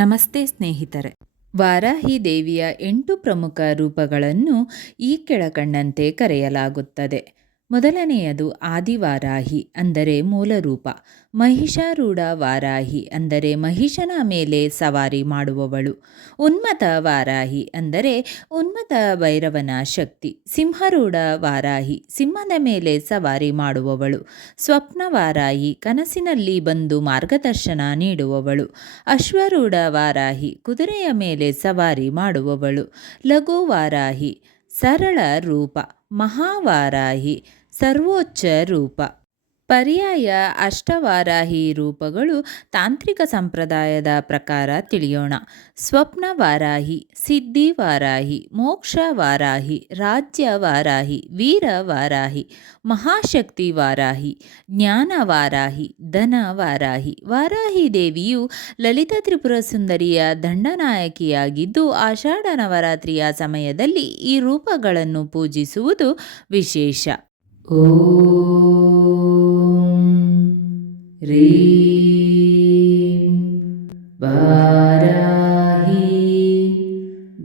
ನಮಸ್ತೆ ಸ್ನೇಹಿತರೆ. ವಾರಾಹಿ ದೇವಿಯ 8 ಪ್ರಮುಖ ರೂಪಗಳನ್ನು ಈ ಕೆಳಕಂಡಂತೆ ಕರೆಯಲಾಗುತ್ತದೆ. ಮೊದಲನೆಯದು ಆದಿವಾರಾಹಿ ಅಂದರೆ ಮೂಲ ರೂಪ. ಮಹಿಷಾರೂಢ ವಾರಾಹಿ ಅಂದರೆ ಮಹಿಷನ ಮೇಲೆ ಸವಾರಿ ಮಾಡುವವಳು. ಉನ್ಮತ್ತ ವಾರಾಹಿ ಅಂದರೆ ಉನ್ಮತ್ತ ಭೈರವನ ಶಕ್ತಿ. ಸಿಂಹರೂಢ ವಾರಾಹಿ ಸಿಂಹದ ಮೇಲೆ ಸವಾರಿ ಮಾಡುವವಳು. ಸ್ವಪ್ನ ವಾರಾಹಿ ಕನಸಿನಲ್ಲಿ ಬಂದು ಮಾರ್ಗದರ್ಶನ ನೀಡುವವಳು. ಅಶ್ವರೂಢ ವಾರಾಹಿ ಕುದುರೆಯ ಮೇಲೆ ಸವಾರಿ ಮಾಡುವವಳು. ಲಘು ವಾರಾಹಿ ಸರಳ ರೂಪ. ಮಹಾವಾರಾಹಿ ಸರ್ವೋಚ್ಚ ರೂಪ. ಪರ್ಯಾಯ ಅಷ್ಟವಾರಾಹಿ ರೂಪಗಳು ತಾಂತ್ರಿಕ ಸಂಪ್ರದಾಯದ ಪ್ರಕಾರ ತಿಳಿಯೋಣ. ಸ್ವಪ್ನ ವಾರಾಹಿ, ಸಿದ್ಧಿ ವಾರಾಹಿ, ಮೋಕ್ಷ ವಾರಾಹಿ, ರಾಜ್ಯ ವಾರಾಹಿ, ವೀರ ವಾರಾಹಿ, ಮಹಾಶಕ್ತಿ ವಾರಾಹಿ, ಜ್ಞಾನ ವಾರಾಹಿ, ಧನ ವಾರಾಹಿ. ವಾರಾಹಿ ದೇವಿಯು ಲಲಿತ ತ್ರಿಪುರ ಸುಂದರಿಯ ದಂಡನಾಯಕಿಯಾಗಿದ್ದು ಆಷಾಢ ನವರಾತ್ರಿಯ ಸಮಯದಲ್ಲಿ ಈ ರೂಪಗಳನ್ನು ಪೂಜಿಸುವುದು ವಿಶೇಷ. ಓಂ ರೀಂ ವಾರಾಹಿ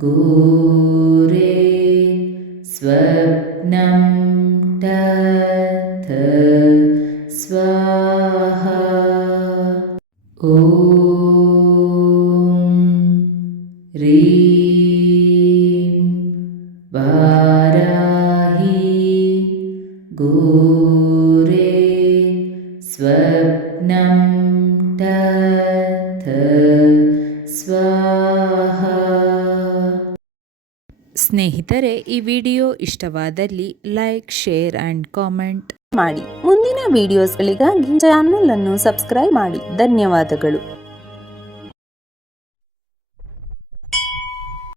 ಘೋರೆ ಸ್ವಪ್ನಂ ತತ್ ಸ್ವಾಹಾ. ಓಂ ರೀಂ ವಾರಾಹಿ ಘೋರೆ ಸ್ವಪ್ನಂ ತತ್ ಸ್ವಾಹಾ. ಸ್ನೇಹಿತರೆ, ಈ ವಿಡಿಯೋ ಇಷ್ಟವಾದಲ್ಲಿ ಲೈಕ್, ಶೇರ್ ಆ್ಯಂಡ್ ಕಾಮೆಂಟ್ ಮಾಡಿ. ಮುಂದಿನ ವಿಡಿಯೋಸ್ಗಳಿಗಾಗಿ ಚಾನಲ್ ಅನ್ನು ಸಬ್ಸ್ಕ್ರೈಬ್ ಮಾಡಿ. ಧನ್ಯವಾದಗಳು.